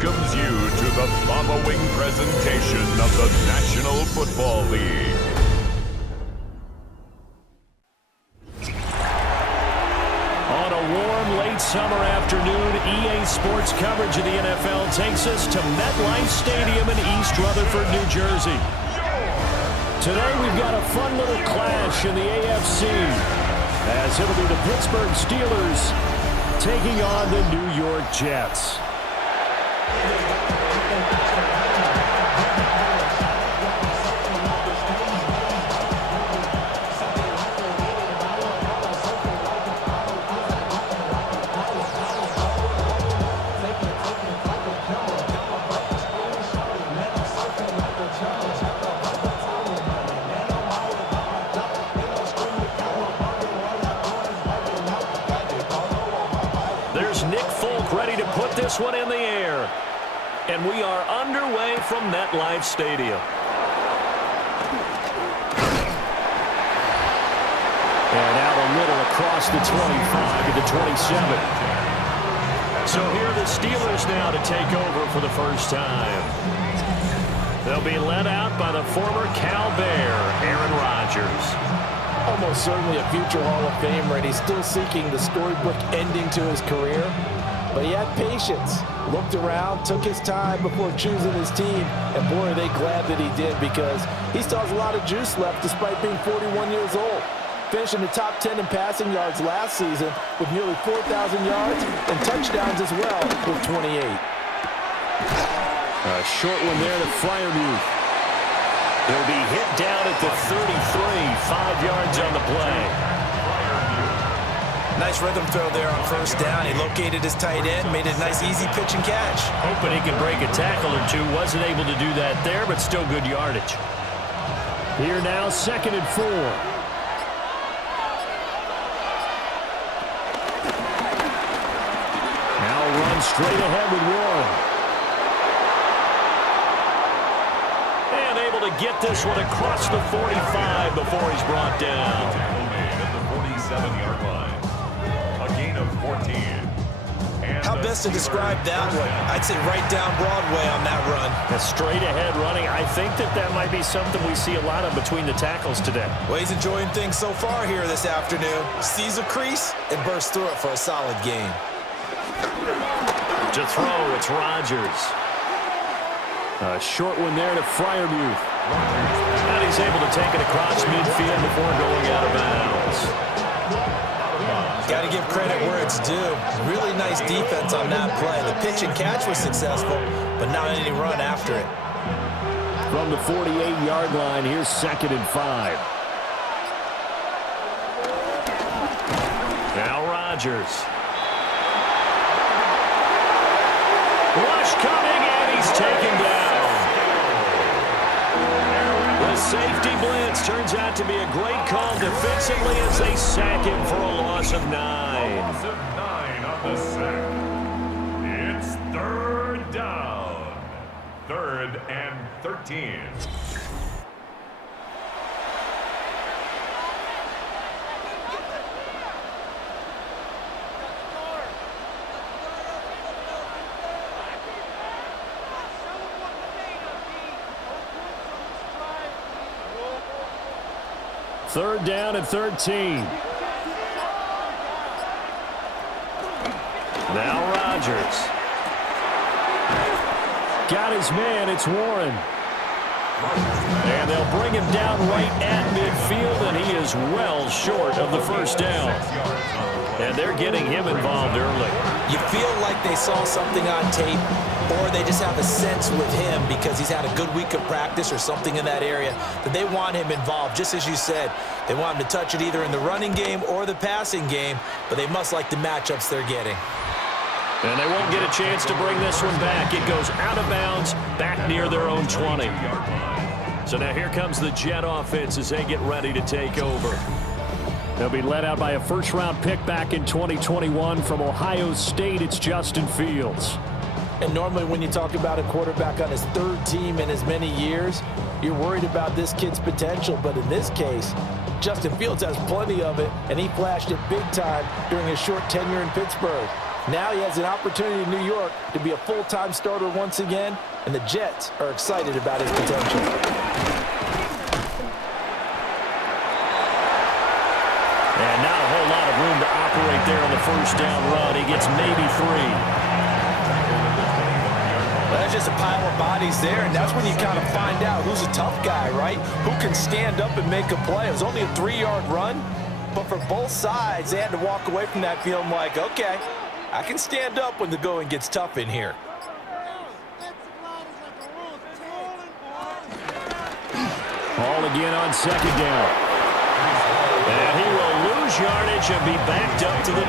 welcomes you to the following presentation of the National Football League. On a warm, late summer afternoon, EA Sports coverage of the NFL takes us to MetLife Stadium in East Rutherford, New Jersey. Today we've got a fun little clash in the AFC, as it'll be the Pittsburgh Steelers taking on the New York Jets. This one in the air, and we are underway from MetLife Stadium. And out a little across the 25 to the 27. So here are the Steelers now to take over for the first time. They'll be led out by the former Cal Bear, Aaron Rodgers. Almost certainly a future Hall of Famer, and he's still seeking the storybook ending to his career. But he had patience, looked around, took his time before choosing his team, and boy, are they glad that he did, because he still has a lot of juice left despite being 41 years old. Finishing the top 10 in passing yards last season with nearly 4,000 yards and touchdowns as well with 28. A short one there to Freiermuth. He'll be hit down at the 33, 5 yards on the play. Nice rhythm throw there on first down. He located his tight end, made a nice easy pitch and catch. Hoping he could break a tackle or two. Wasn't able to do that there, but still good yardage. Here now, 2nd and 4. Now run straight ahead with Warren. And able to get this one across the 45 before he's brought down. At the 47-yard line. Gain of 14. How best to describe that one? I'd say right down Broadway on that run. A straight ahead running. I think that might be something we see a lot of between the tackles today. Well, he's enjoying things so far here this afternoon. Sees a crease and bursts through it for a solid gain. To throw, it's Rodgers. A short one there to Freiermuth. And he's able to take it across midfield before going out of bounds. Got to give credit where it's due. Really nice defense on that play. The pitch and catch was successful, but not any run after it. From the 48-yard line, here's 2nd and 5. Now Rodgers. Rush coming, and he's taken down. The safety blitz turns out to be a great call defensively as they sack him for a loss of 9. Loss of 9 on the sack. It's 3rd down. 3rd and 13. Third down and 13. Now Rodgers. Got his man, it's Warren. And they'll bring him down right at midfield, and he is well short of the first down. And they're getting him involved early. You feel like they saw something on tape, or they just have a sense with him because he's had a good week of practice or something in that area that they want him involved. Just as you said, they want him to touch it either in the running game or the passing game, but they must like the matchups they're getting. And they won't get a chance to bring this one back. It goes out of bounds, back near their own 20. So now here comes the Jet offense as they get ready to take over. They'll be led out by a first-round pick back in 2021 from Ohio State. It's Justin Fields. And normally when you talk about a quarterback on his 3rd team in as many years, you're worried about this kid's potential. But in this case, Justin Fields has plenty of it, and he flashed it big time during his short tenure in Pittsburgh. Now he has an opportunity in New York to be a full-time starter once again, and the Jets are excited about his potential. And not a whole lot of room to operate there on the first down run. He gets maybe 3. That's just a pile of bodies there, and that's when you kind of find out who's a tough guy, right? Who can stand up and make a play. It was only a 3-yard run, but for both sides, they had to walk away from that feeling like, okay, I can stand up when the going gets tough in here. Ball again on second down. And he will lose yardage and be backed up to the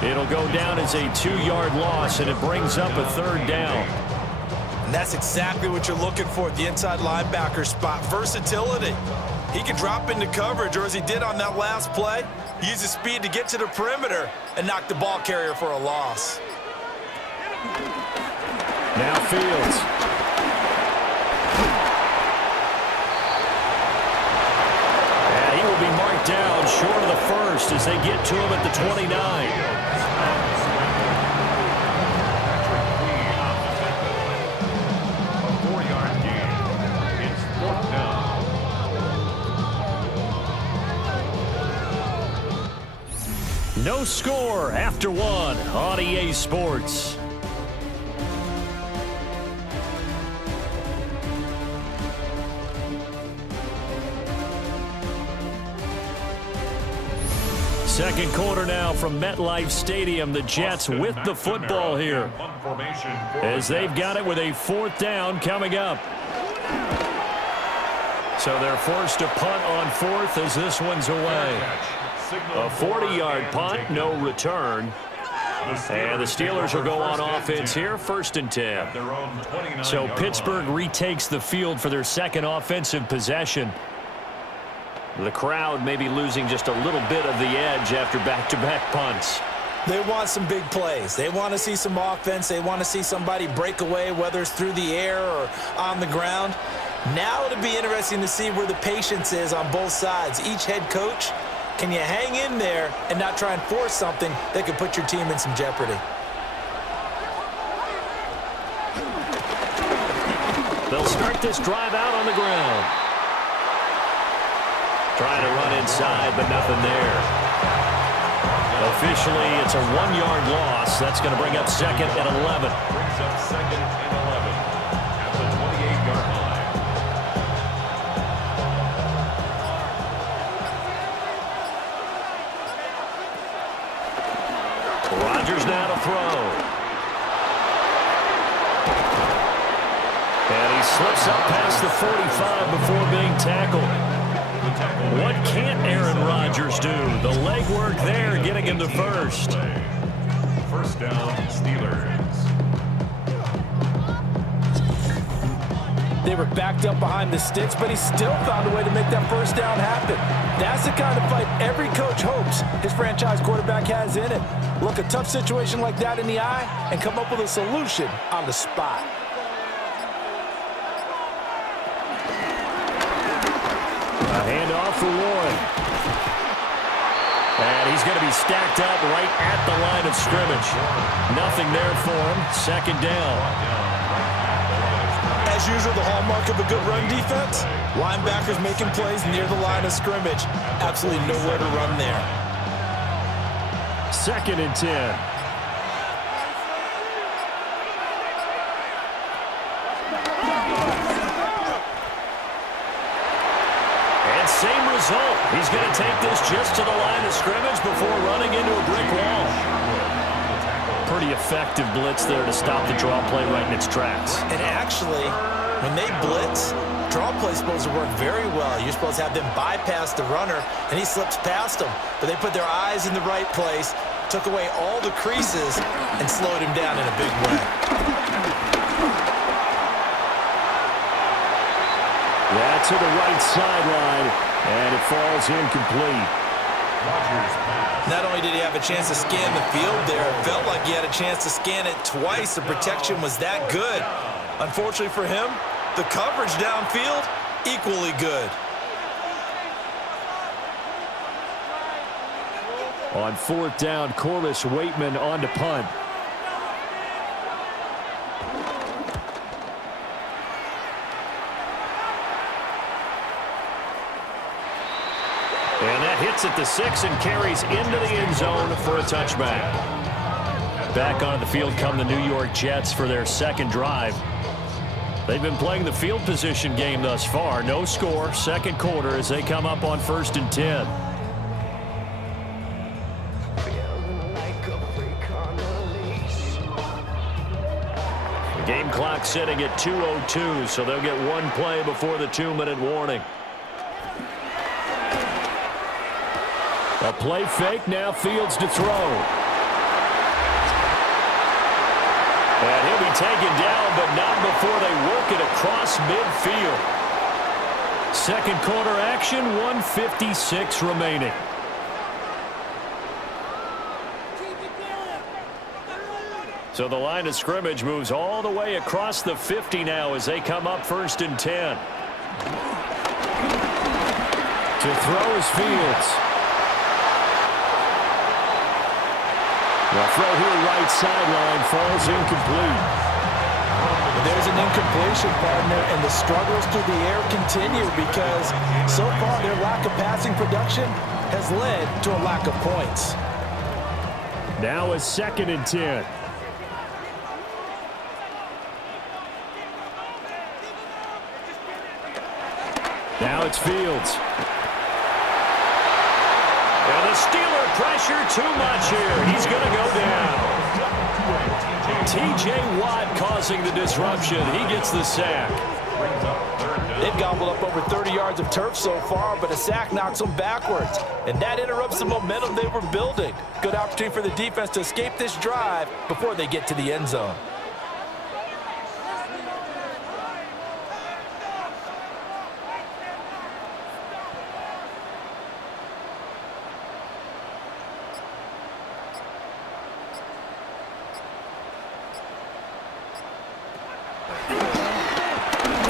24. It'll go down as a 2-yard loss, and it brings up a 3rd down. And that's exactly what you're looking for at the inside linebacker spot. Versatility. He can drop into coverage, or as he did on that last play, use his speed to get to the perimeter and knock the ball carrier for a loss. Now Fields. And he will be marked down short of the first as they get to him at the 29. No score after 1 on EA Sports. Second quarter now from MetLife Stadium. The Jets with the football here as they've got it with a 4th down coming up. So they're forced to punt on 4th as this one's away. A 40-yard punt, no return. And the Steelers will go on offense here, 1st and 10. So Pittsburgh retakes the field for their second offensive possession. The crowd may be losing just a little bit of the edge after back-to-back punts. They want some big plays. They want to see some offense. They want to see somebody break away, whether it's through the air or on the ground. Now it'll be interesting to see where the patience is on both sides. Each head coach, can you hang in there and not try and force something that could put your team in some jeopardy? They'll start this drive out on the ground. Trying to run inside, but nothing there. Officially, it's a 1-yard loss. That's going to bring up 2nd and 11. Brings up 2nd and 11 at the 28-yard line. Rodgers now to throw. And he slips up past the 45 before being tackled. What can't Aaron Rodgers do? The legwork there getting him to first. 1st down, Steelers. They were backed up behind the sticks, but he still found a way to make that 1st down happen. That's the kind of fight every coach hopes his franchise quarterback has in him. Look a tough situation like that in the eye and come up with a solution on the spot. A handoff for Warren. And he's going to be stacked up right at the line of scrimmage. Nothing there for him. 2nd down. As usual, the hallmark of a good run defense, linebackers making plays near the line of scrimmage. Absolutely nowhere to run there. 2nd and 10. Same result. He's going to take this just to the line of scrimmage before running into a brick wall. Pretty effective blitz there to stop the draw play right in its tracks. And actually, when they blitz, draw play is supposed to work very well. You're supposed to have them bypass the runner, and he slips past them. But they put their eyes in the right place, took away all the creases, and slowed him down in a big way. That's to the right sideline, and it falls incomplete. Not only did he have a chance to scan the field there, it felt like he had a chance to scan it twice. The protection was that good. Unfortunately for him, the coverage downfield, equally good. On 4th down, Corliss Waitman on to punt. And that hits at the 6 and carries into the end zone for a touchback. Back onto the field come the New York Jets for their second drive. They've been playing the field position game thus far. No score, second quarter as they come up on 1st and 10. The game clock sitting at 2:02, so they'll get one play before the 2-minute warning. A play fake, now Fields to throw. And he'll be taken down, but not before they work it across midfield. Second quarter action, 1:56 remaining. So the line of scrimmage moves all the way across the 50 now as they come up 1st and 10. To throw is Fields. The throw here right sideline falls incomplete. There's an incompletion, partner, and the struggles through the air continue because so far their lack of passing production has led to a lack of points. Now a 2nd and 10. Now it's Fields. And the Steeler pressure too much here. He's going to go down. T.J. Watt causing the disruption. He gets the sack. They've gobbled up over 30 yards of turf so far, but a sack knocks them backwards. And that interrupts the momentum they were building. Good opportunity for the defense to escape this drive before they get to the end zone.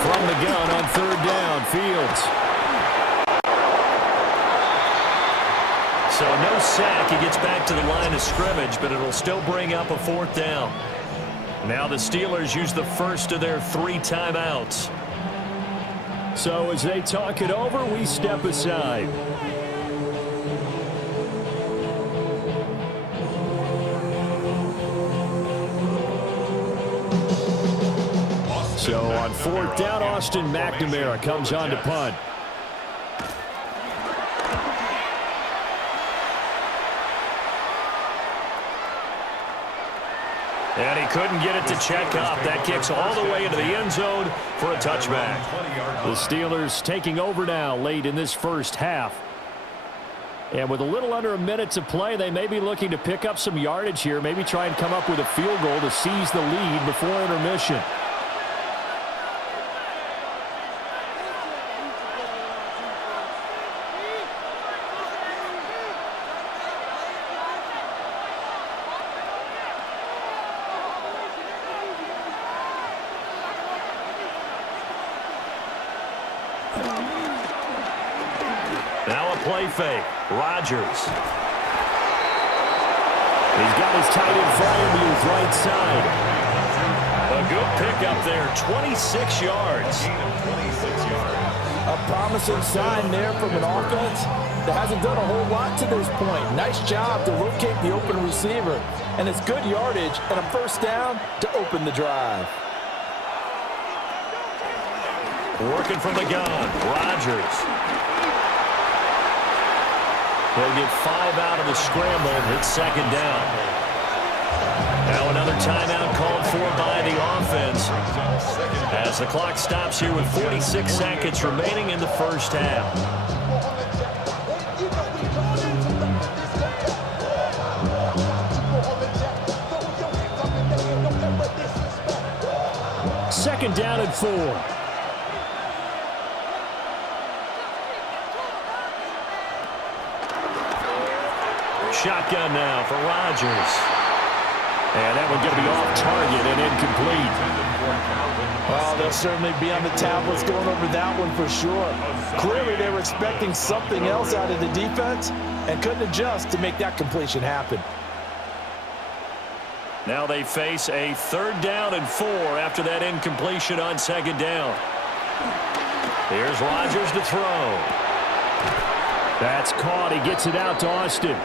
From the gun on 3rd down, Fields. So no sack. He gets back to the line of scrimmage, but it'll still bring up a 4th down. Now the Steelers use the first of their 3 timeouts. So as they talk it over, we step aside. So on 4th down, Austin McNamara comes on to punt. And he couldn't get it to check up. That kicks all the way into the end zone for a touchback. The Steelers taking over now late in this first half. And with a little under a minute to play, they may be looking to pick up some yardage here, maybe try and come up with a field goal to seize the lead before intermission. Now a play fake. Rodgers. He's got his tight end Freiermuth right side. A good pickup there, 26 yards. A promising sign there from an offense that hasn't done a whole lot to this point. Nice job to locate the open receiver. And it's good yardage and a 1st down to open the drive. Working from the gun, Rodgers. They'll get 5 out of the scramble. It's 2nd down. Now another timeout called for by the offense as the clock stops here with 46 seconds remaining in the first half. Second down and 4. Shotgun now for Rodgers. And that one going to be off target and incomplete. Oh, they'll certainly be on the tablets going over that one for sure. Clearly, they were expecting something else out of the defense and couldn't adjust to make that completion happen. Now they face a 3rd down and 4 after that incompletion on 2nd down. Here's Rodgers to throw. That's caught. He gets it out to Austin.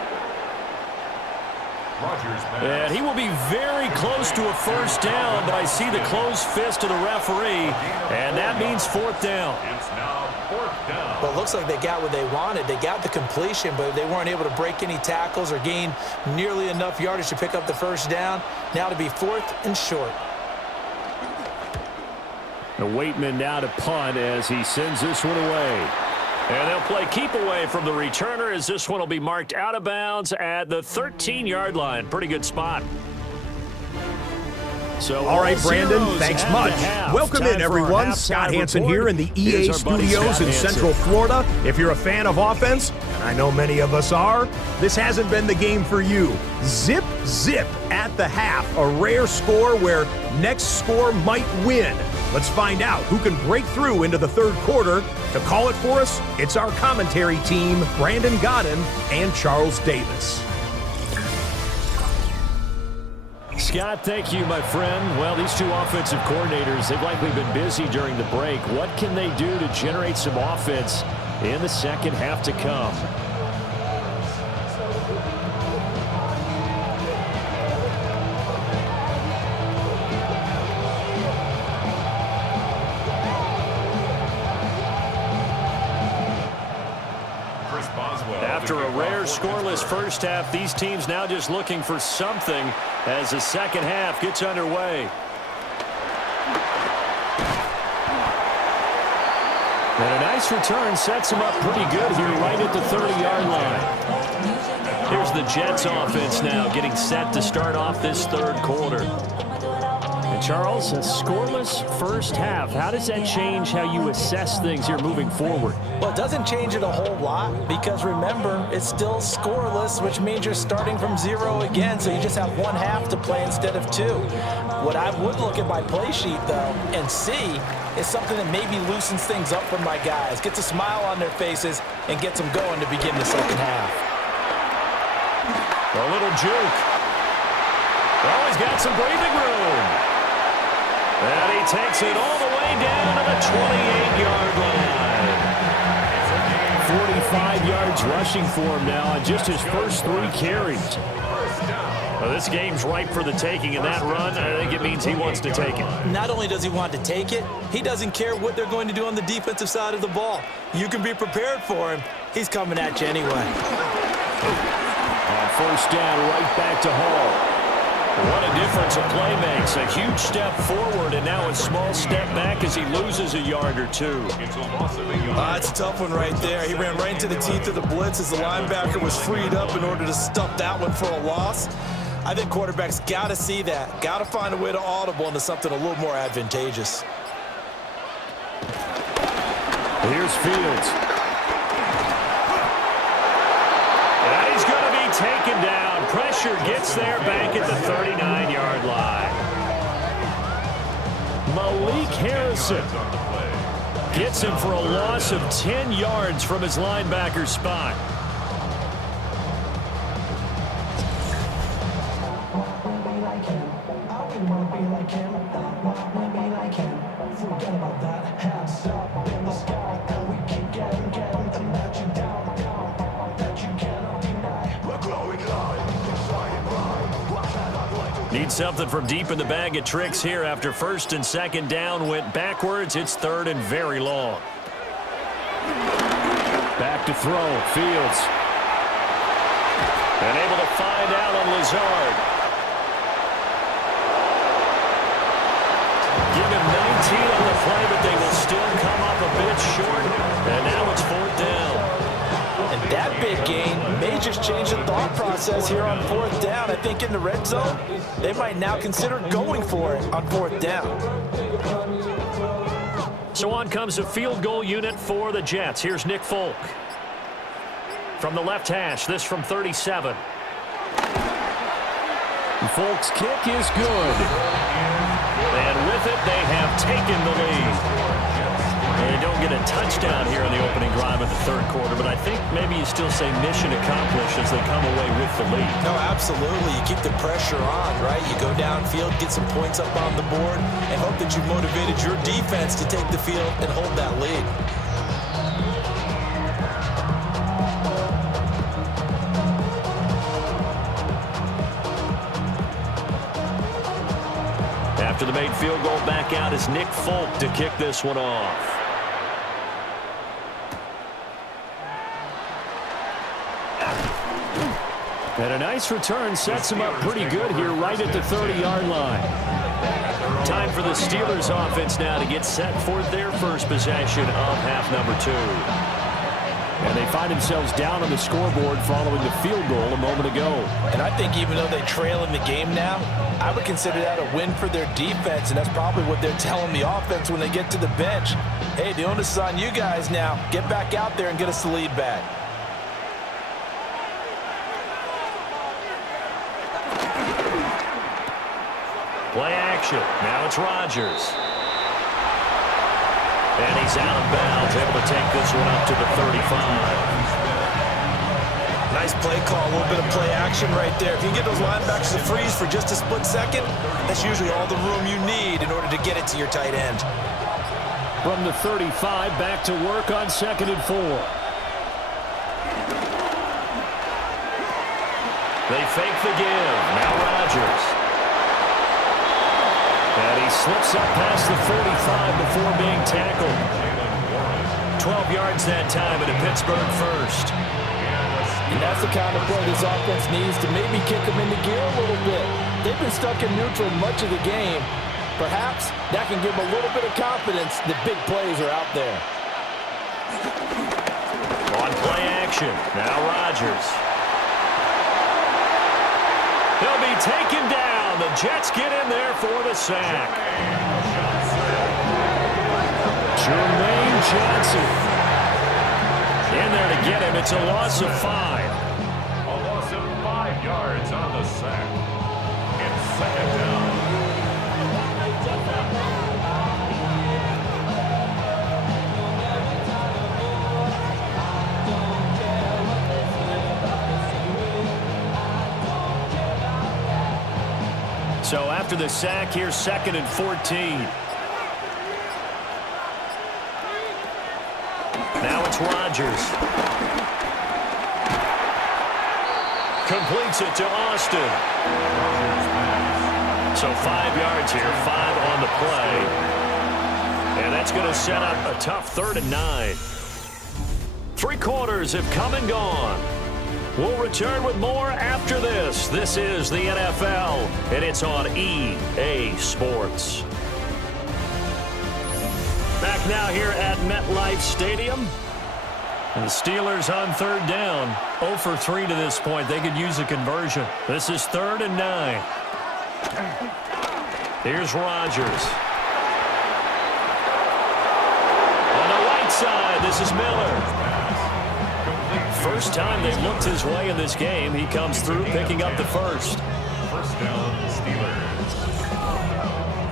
And he will be very close to a 1st down, but I see the closed fist of the referee, and that means 4th down. It's now 4th down. Well, it looks like they got what they wanted. They got the completion, but they weren't able to break any tackles or gain nearly enough yardage to pick up the 1st down. Now to be 4th and short. The Waitman now to punt as he sends this one away. And they'll play keep away from the returner as this one will be marked out of bounds at the 13-yard line. Pretty good spot. So all right, Brandon, thanks much. Welcome in, everyone. Scott Hansen here in the EA studios in Central Florida. If you're a fan of offense, and I know many of us are, this hasn't been the game for you. Zip, zip at the half, a rare score where next score might win. Let's find out who can break through into the 3rd quarter. To call it for us, it's our commentary team, Brandon Godden and Charles Davis. Scott, thank you, my friend. Well, these two offensive coordinators, they've likely been busy during the break. What can they do to generate some offense in the 2nd half to come? After a rare scoreless 1st half, these teams now just looking for something as the 2nd half gets underway. And a nice return sets them up pretty good here right at the 30-yard line. Here's the Jets offense now getting set to start off this 3rd quarter. And Charles, a scoreless 1st half. How does that change how you assess things here moving forward? Well, it doesn't change it a whole lot because, remember, it's still scoreless, which means you're starting from 0 again, so you just have 1 half to play instead of 2. What I would look at my play sheet, though, and see is something that maybe loosens things up for my guys, gets a smile on their faces, and gets them going to begin the 2nd half. A little juke. Oh, he's got some breathing room. And he takes it all the way down to the 28-yard line. 45 yards rushing for him now on just his first 3 carries. Well, this game's ripe for the taking, and that run, I think it means he wants to take it. Not only does he want to take it, he doesn't care what they're going to do on the defensive side of the ball. You can be prepared for him. He's coming at you anyway. On 1st down, right back to Hall. What a difference a play makes. A huge step forward and now a small step back as he loses a yard or 2. It's a tough one right there. He ran right into the teeth of the blitz as the linebacker was freed up in order to stuff that one for a loss. I think quarterbacks got to see that. Got to find a way to audible into something a little more advantageous. Here's Fields. And he's going to be taken down. Pressure gets there back at the 39-yard line. Malik Harrison gets him for a loss of 10 yards from his linebacker spot. Need something from deep in the bag of tricks here after 1st and 2nd down went backwards. It's 3rd and very long. Back to throw. Fields. And able to find Alan Lazard. Give him 19 on the play, but they will still come up a bit short. And now it's 4th down. And that big gain may just change the thought process here on 4th down. I think in the red zone, they might now consider going for it on 4th down. So on comes a field goal unit for the Jets. Here's Nick Folk. From the left hash, this from 37. Folk's kick is good. And with it, they have taken the lead. They don't get a touchdown here in the opening drive of the third quarter, but I think maybe you still say mission accomplished as they come away with the lead. No, absolutely. You keep the pressure on, right? You go downfield, get some points up on the board, and hope that you motivated your defense to take the field and hold that lead. After the made field goal, back out is Nick Folk to kick this one off. And a nice return sets him up pretty good here right at the 30-yard line. Time for the Steelers offense now to get set for their first possession of half number 2. And they find themselves down on the scoreboard following the field goal a moment ago. And I think even though they trail in the game now, I would consider that a win for their defense, and that's probably what they're telling the offense when they get to the bench. Hey, the onus is on you guys now. Get back out there and get us the lead back. Play action. Now it's Rodgers. And he's out of bounds, able to take this one up to the 35. Nice play call, a little bit of play action right there. If you get those linebackers to freeze for just a split second, that's usually all the room you need in order to get it to your tight end. From the 35, back to work on 2nd and 4. They fake the give. Now Rodgers. And he slips up past the 45 before being tackled. 12 yards that time and a Pittsburgh first. And that's the kind of play this offense needs to maybe kick them into gear a little bit. They've been stuck in neutral much of the game. Perhaps that can give them a little bit of confidence that big plays are out there. On play action. Now Rodgers. He'll be taken down. The Jets get in there for the sack. Jermaine Johnson in there to get him. It's a loss of 5. A loss of 5 yards on the sack. It's 2nd down. So after the sack, here's 2nd and 14. Now it's Rodgers. Completes it to Austin. So 5 yards here, 5 on the play. And that's going to set up a tough 3rd and 9. 3 quarters have come and gone. We'll return with more after this. This is the NFL, and it's on EA Sports. Back now here at MetLife Stadium. And the Steelers on 3rd down. 0 for 3 to this point. They could use a conversion. This is 3rd and 9. Here's Rodgers. On the right side, this is Miller. First time they've looked his way in this game. He comes through picking up the first. First down, Steelers.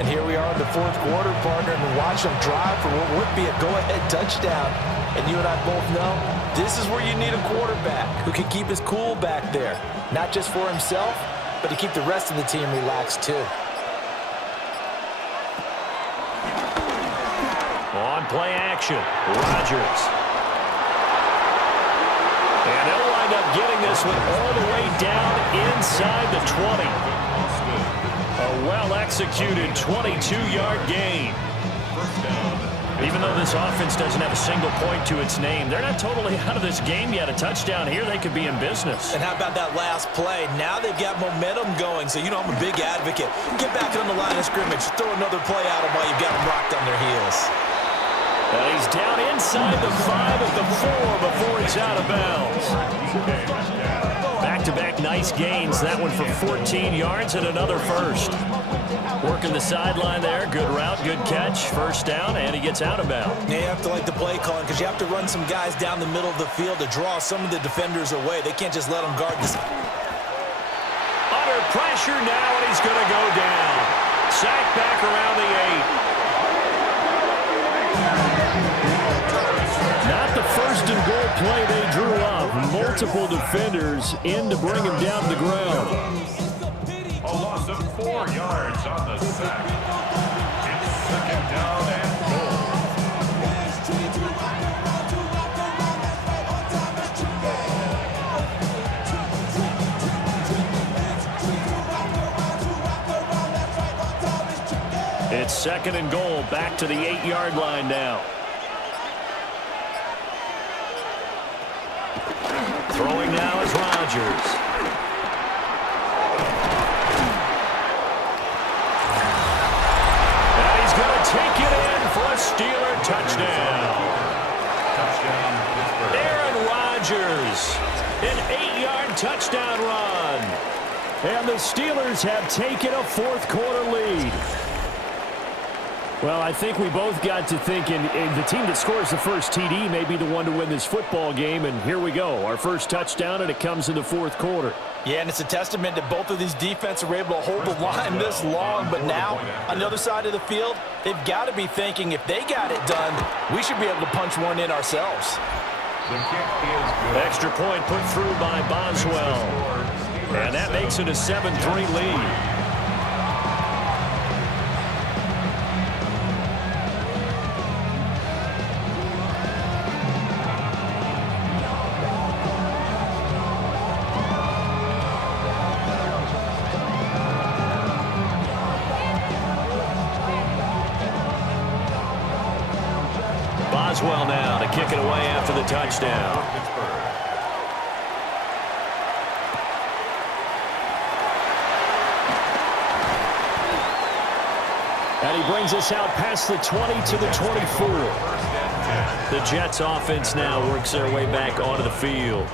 And here we are in the 4th quarter, partner, and watch them drive for what would be a go-ahead touchdown. And you and I both know this is where you need a quarterback who can keep his cool back there. Not just for himself, but to keep the rest of the team relaxed too. On play action, Rodgers. And they'll wind up getting this one all the way down inside the 20. A well-executed 22-yard gain. Even though this offense doesn't have a single point to its name, they're not totally out of this game yet. A touchdown here, they could be in business. And how about that last play? Now they've got momentum going, so you know I'm a big advocate. Get back on the line of scrimmage. Throw another play at them while you've got them rocked on their heels. And he's down inside the 5 at the 4 before he's out of bounds. Back-to-back nice gains. That one for 14 yards and another first. Working the sideline there. Good route, good catch. First down, and he gets out of bounds. Yeah, you have to like the play calling because you have to run some guys down the middle of the field to draw some of the defenders away. They can't just let them guard this. Utter pressure now, and he's going to go down. Sacked back around the 8. Not the first and goal play they drew up. Multiple defenders in to bring him down to the ground. A loss of 4 yards on the sack. It's second down and goal. It's second and goal, back to the 8-yard line now. Throwing now is Rodgers. And he's going to take it in for a Steeler touchdown. Aaron Rodgers, an 8-yard touchdown run. And the Steelers have taken a fourth-quarter lead. Well, I think we both got to thinking the team that scores the first TD may be the one to win this football game, and here we go. Our first touchdown, and it comes in the fourth quarter. Yeah, and it's a testament that both of these defenses are able to hold the line this long, but now, on the other side of the field, they've got to be thinking if they got it done, we should be able to punch one in ourselves. Extra point put through by Boswell, and that makes it a 7-3 lead. Boswell now to kick it away after the touchdown. And he brings us out past the 20 to the 24. The Jets offense now works their way back onto the field.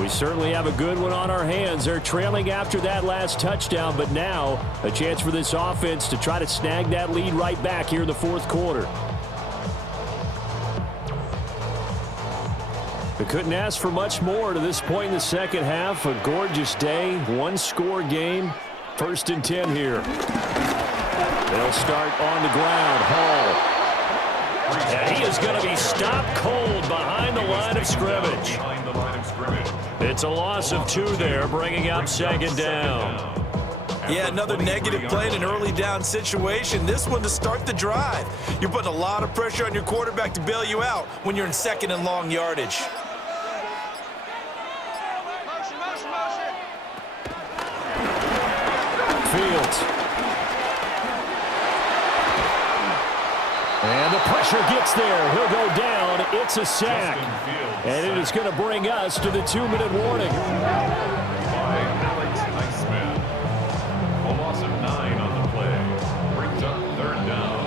We certainly have a good one on our hands. They're trailing after that last touchdown, but now a chance for this offense to try to snag that lead right back here in the fourth quarter. We couldn't ask for much more to this point in the second half. A gorgeous day, one-score game. First and 10 here. They'll start on the ground. Hall. And he is going to be stopped cold behind the line of scrimmage. It's a loss of 2 there, bringing up second down. Yeah, another negative play in an early down situation. This one to start the drive. You're putting a lot of pressure on your quarterback to bail you out when you're in second and long yardage. Fields. And the pressure gets there. He'll go down. It's a sack. And it is going to bring us to the 2-minute warning. By Alex Highsmith. A loss of 9 on the play. Brings up third down.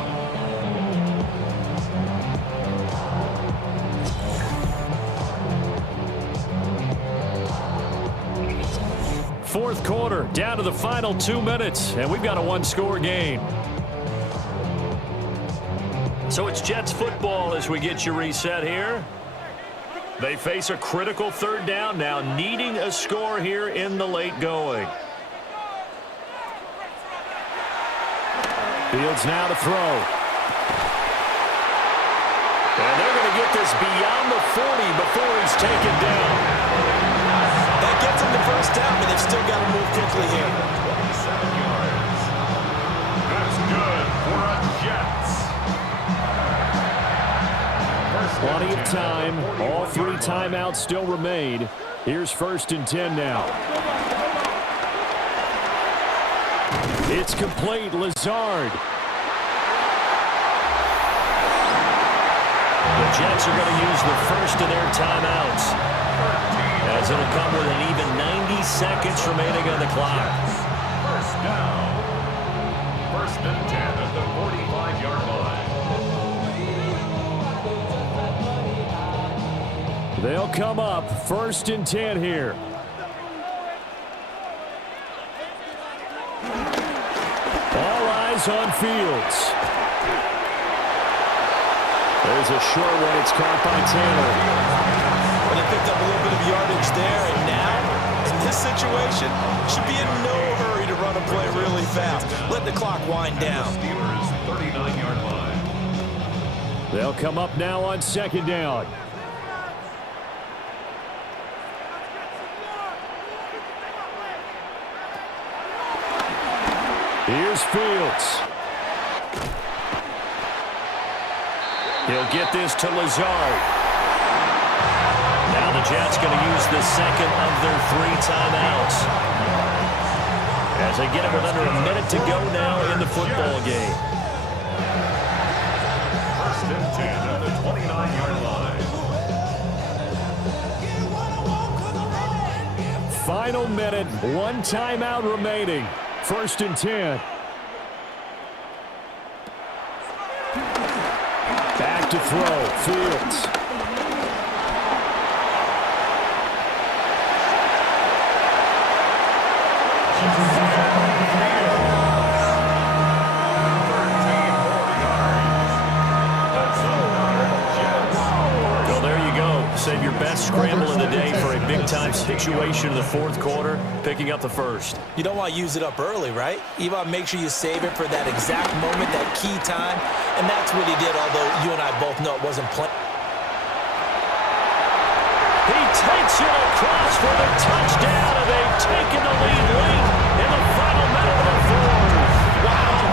Fourth quarter, down to the final 2 minutes, and we've got a one-score game. So it's Jets football as we get you reset here. They face a critical third down now, needing a score here in the late going. Fields now to throw. And they're going to get this beyond the 40 before he's taken down. That gets them the first down, but they've still got to move quickly here. 27 yards. That's good for a Jets. Plenty of time. All 3 timeouts still remain. Here's first and 10 now. It's complete. Lazard. The Jets are going to use the first of their timeouts, as it'll come with an even 90 seconds remaining on the clock. First down. First and 10 at the 45-yard line. They'll come up first and 10 here. All eyes on Fields. There's a short one. It's caught by Taylor. Well, they picked up a little bit of yardage there, and now, in this situation, should be in no hurry fast. Let the clock wind down. Steelers' 39-yard line. They'll come up now on second down. Here's Fields. He'll get this to Lazard. Now the Jets going to use the second of their 3 timeouts. As they get it with under a minute to go now in the football game. First and 10 on the 29-yard line. Final minute, 1 timeout remaining. First and 10. Back to throw, Fields. Well, there you go. Save your best scramble of the day for a big-time situation in the fourth quarter, picking up the first. You don't want to use it up early, right? You want to make sure you save it for that exact moment, that key time. And that's what he did, although you and I both know it wasn't playing. He takes it across for the touchdown, and they've taken the lead late in the final minute of the fourth. Wow!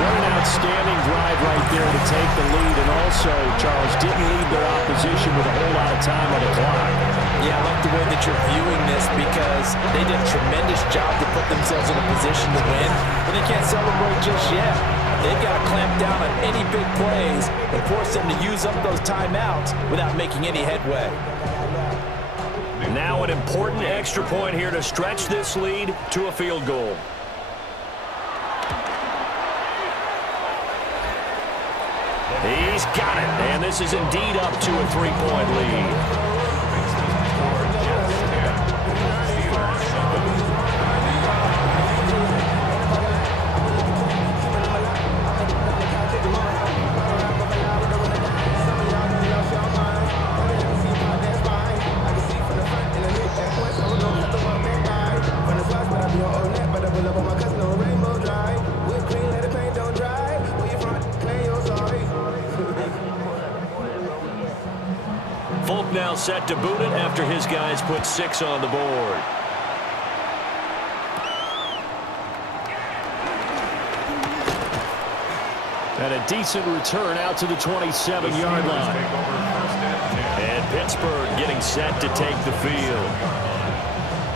What an outstanding drive right there to take the lead, and also, Charles, didn't leave their opposition with a whole lot of time on the clock. Yeah, I like the way that you're viewing this because they did a tremendous job to put themselves in a position to win, but they can't celebrate just yet. They've got to clamp down on any big plays and force them to use up those timeouts without making any headway. Now an important extra point here to stretch this lead to a field goal. He's got it, and this is indeed up to a 3-point lead. Folk now set to boot it after his guys put 6 on the board. And a decent return out to the 27-yard line. And Pittsburgh getting set to take the field.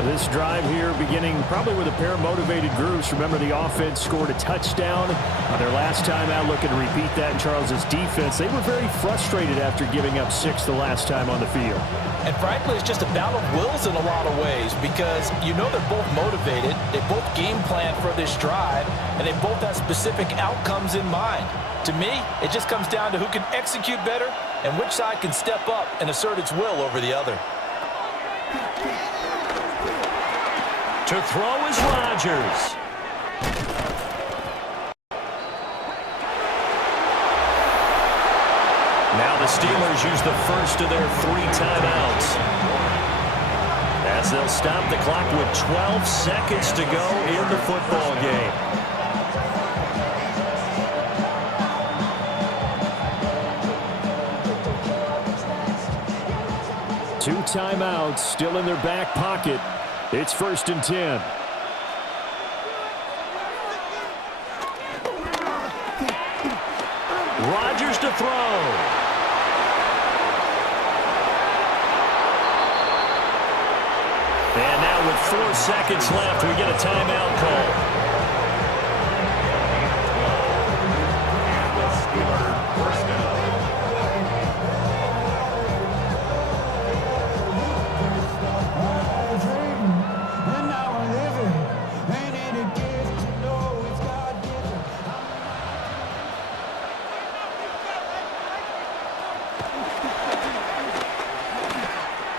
This drive here beginning probably with a pair of motivated groups. Remember, the offense scored a touchdown on their last time out. Looking to repeat that in Charles's defense. They were very frustrated after giving up 6 the last time on the field. And frankly, it's just a battle of wills in a lot of ways because you know they're both motivated. They both game plan for this drive, and they both have specific outcomes in mind. To me, it just comes down to who can execute better and which side can step up and assert its will over the other. To throw is Rodgers. Now the Steelers use the first of their 3 timeouts, as they'll stop the clock with 12 seconds to go in the football game. Two timeouts still in their back pocket. It's first and 10. Rodgers to throw. And now with 4 seconds left, we get a timeout call.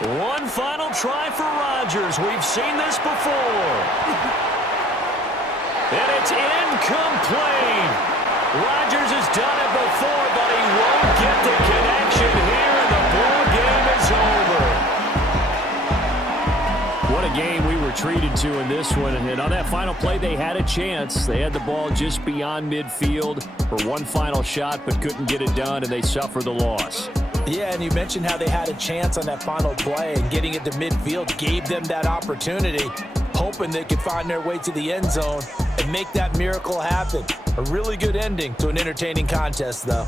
One final try for Rodgers. We've seen this before. And it's incomplete. Rodgers has done it before, but he won't get the connection here, and the ball game is over. What a game we were treated to in this one. And on that final play, they had a chance. They had the ball just beyond midfield for one final shot, but couldn't get it done, and they suffered the loss. Yeah, and you mentioned how they had a chance on that final play, and getting it to midfield gave them that opportunity, hoping they could find their way to the end zone and make that miracle happen. A really good ending to an entertaining contest, though.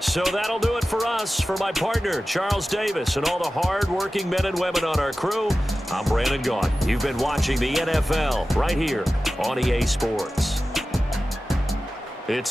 So that'll do it for us. For my partner, Charles Davis, and all the hard-working men and women on our crew, I'm Brandon Gaudin. You've been watching the NFL right here on EA Sports. It's